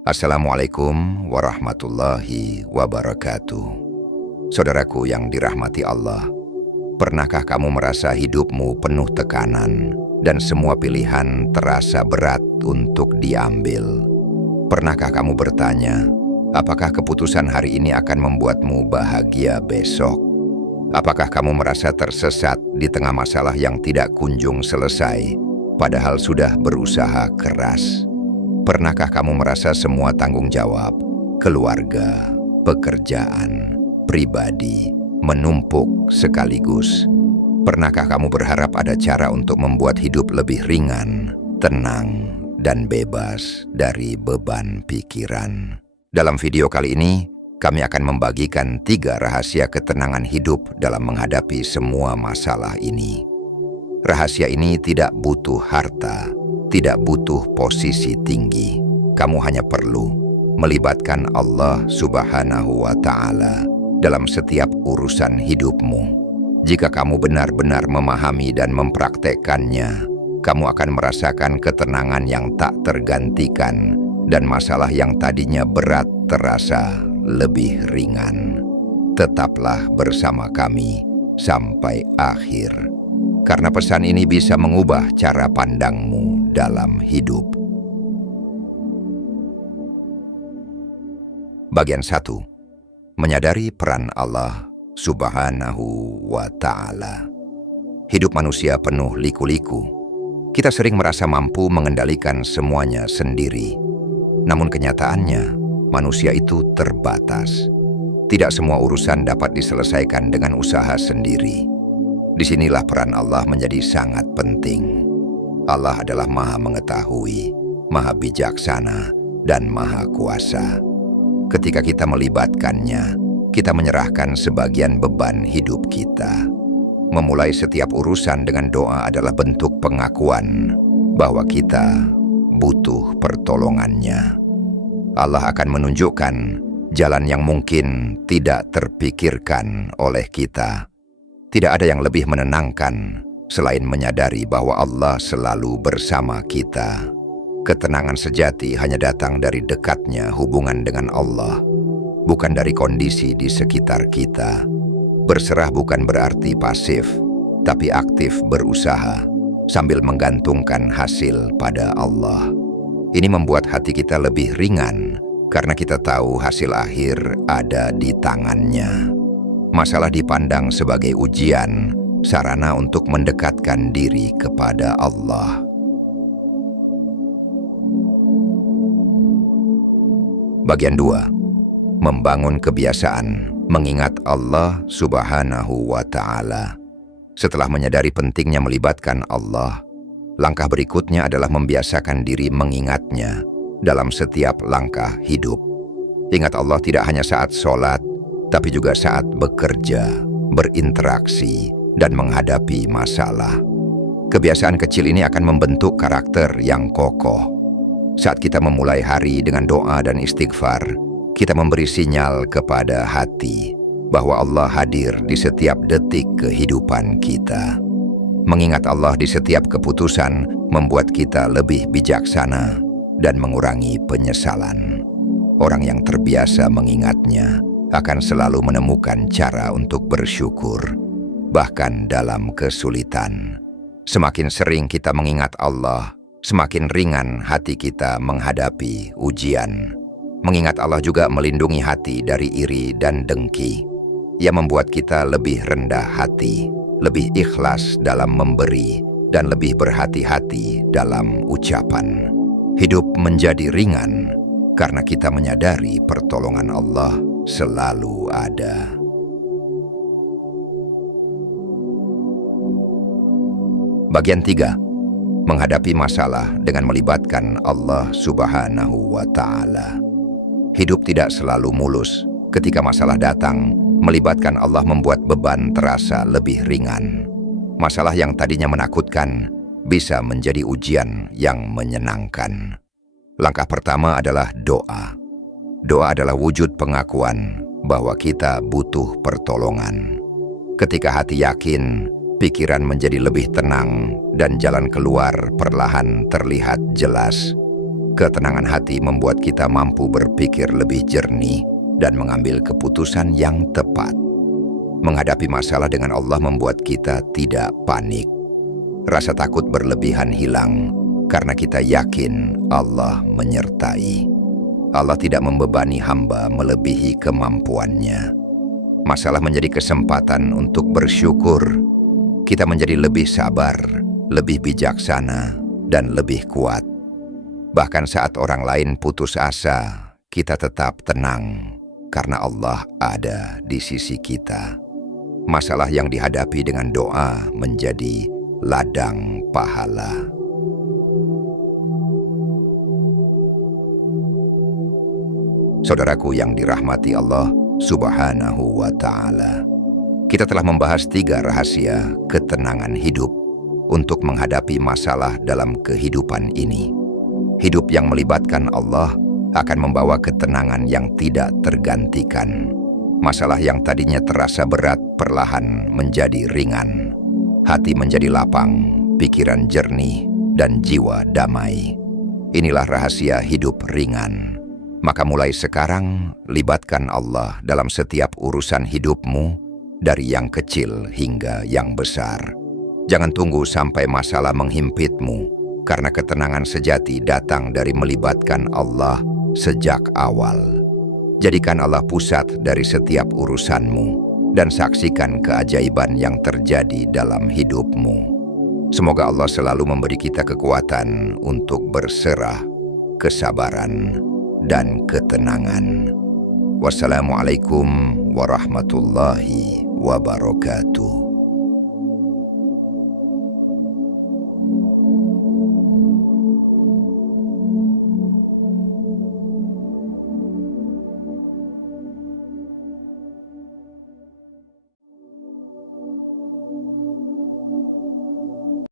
Assalamualaikum warahmatullahi wabarakatuh. Saudaraku yang dirahmati Allah, pernahkah kamu merasa hidupmu penuh tekanan dan semua pilihan terasa berat untuk diambil? Pernahkah kamu bertanya, apakah keputusan hari ini akan membuatmu bahagia besok? Apakah kamu merasa tersesat di tengah masalah yang tidak kunjung selesai, padahal sudah berusaha keras? Pernahkah kamu merasa semua tanggung jawab, keluarga, pekerjaan, pribadi, menumpuk sekaligus? Pernahkah kamu berharap ada cara untuk membuat hidup lebih ringan, tenang, dan bebas dari beban pikiran? Dalam video kali ini, kami akan membagikan 3 rahasia ketenangan hidup dalam menghadapi semua masalah ini. Rahasia ini tidak butuh harta, tidak butuh posisi tinggi. Kamu hanya perlu melibatkan Allah Subhanahu wa Ta'ala dalam setiap urusan hidupmu. Jika kamu benar-benar memahami dan mempraktekkannya, kamu akan merasakan ketenangan yang tak tergantikan dan masalah yang tadinya berat terasa lebih ringan. Tetaplah bersama kami sampai akhir, karena pesan ini bisa mengubah cara pandangmu dalam hidup. Bagian 1. Menyadari peran Allah Subhanahu wa Ta'ala. Hidup manusia penuh liku-liku. Kita sering merasa mampu mengendalikan semuanya sendiri. Namun kenyataannya, manusia itu terbatas. Tidak semua urusan dapat diselesaikan dengan usaha sendiri. Disinilah peran Allah menjadi sangat penting. Allah adalah Maha Mengetahui, Maha Bijaksana, dan Maha Kuasa. Ketika kita melibatkannya, kita menyerahkan sebagian beban hidup kita. Memulai setiap urusan dengan doa adalah bentuk pengakuan bahwa kita butuh pertolongannya. Allah akan menunjukkan jalan yang mungkin tidak terpikirkan oleh kita. Tidak ada yang lebih menenangkan selain menyadari bahwa Allah selalu bersama kita. Ketenangan sejati hanya datang dari dekatnya hubungan dengan Allah, bukan dari kondisi di sekitar kita. Berserah bukan berarti pasif, tapi aktif berusaha, sambil menggantungkan hasil pada Allah. Ini membuat hati kita lebih ringan, karena kita tahu hasil akhir ada di tangannya. Masalah dipandang sebagai ujian, sarana untuk mendekatkan diri kepada Allah. Bagian 2. Membangun kebiasaan mengingat Allah Subhanahu wa Ta'ala. Setelah menyadari pentingnya melibatkan Allah, langkah berikutnya adalah membiasakan diri mengingatnya dalam setiap langkah hidup. Ingat Allah tidak hanya saat sholat, tapi juga saat bekerja, berinteraksi, dan menghadapi masalah. Kebiasaan kecil ini akan membentuk karakter yang kokoh. Saat kita memulai hari dengan doa dan istighfar, kita memberi sinyal kepada hati bahwa Allah hadir di setiap detik kehidupan kita. Mengingat Allah di setiap keputusan membuat kita lebih bijaksana dan mengurangi penyesalan. Orang yang terbiasa mengingatnya akan selalu menemukan cara untuk bersyukur, bahkan dalam kesulitan. Semakin sering kita mengingat Allah, semakin ringan hati kita menghadapi ujian. Mengingat Allah juga melindungi hati dari iri dan dengki. Ia membuat kita lebih rendah hati, lebih ikhlas dalam memberi, dan lebih berhati-hati dalam ucapan. Hidup menjadi ringan karena kita menyadari pertolongan Allah selalu ada. Bagian 3. Menghadapi masalah dengan melibatkan Allah Subhanahu wa Ta'ala. Hidup tidak selalu mulus. Ketika masalah datang, melibatkan Allah membuat beban terasa lebih ringan. Masalah yang tadinya menakutkan bisa menjadi ujian yang menyenangkan. Langkah pertama adalah doa. Doa adalah wujud pengakuan bahwa kita butuh pertolongan. Ketika hati yakin, pikiran menjadi lebih tenang dan jalan keluar perlahan terlihat jelas. Ketenangan hati membuat kita mampu berpikir lebih jernih dan mengambil keputusan yang tepat. Menghadapi masalah dengan Allah membuat kita tidak panik. Rasa takut berlebihan hilang karena kita yakin Allah menyertai. Allah tidak membebani hamba melebihi kemampuannya. Masalah menjadi kesempatan untuk bersyukur. Kita menjadi lebih sabar, lebih bijaksana, dan lebih kuat. Bahkan saat orang lain putus asa, kita tetap tenang karena Allah ada di sisi kita. Masalah yang dihadapi dengan doa menjadi ladang pahala. Saudaraku yang dirahmati Allah Subhanahu wa Ta'ala, kita telah membahas 3 rahasia ketenangan hidup untuk menghadapi masalah dalam kehidupan ini. Hidup yang melibatkan Allah akan membawa ketenangan yang tidak tergantikan. Masalah yang tadinya terasa berat perlahan menjadi ringan. Hati menjadi lapang, pikiran jernih, dan jiwa damai. Inilah rahasia hidup ringan. Maka mulai sekarang, libatkan Allah dalam setiap urusan hidupmu, dari yang kecil hingga yang besar. Jangan tunggu sampai masalah menghimpitmu, karena ketenangan sejati datang dari melibatkan Allah sejak awal. Jadikan Allah pusat dari setiap urusanmu dan saksikan keajaiban yang terjadi dalam hidupmu. Semoga Allah selalu memberi kita kekuatan untuk berserah, kesabaran, dan ketenangan. Wassalamualaikum warahmatullahi wabarakatuh.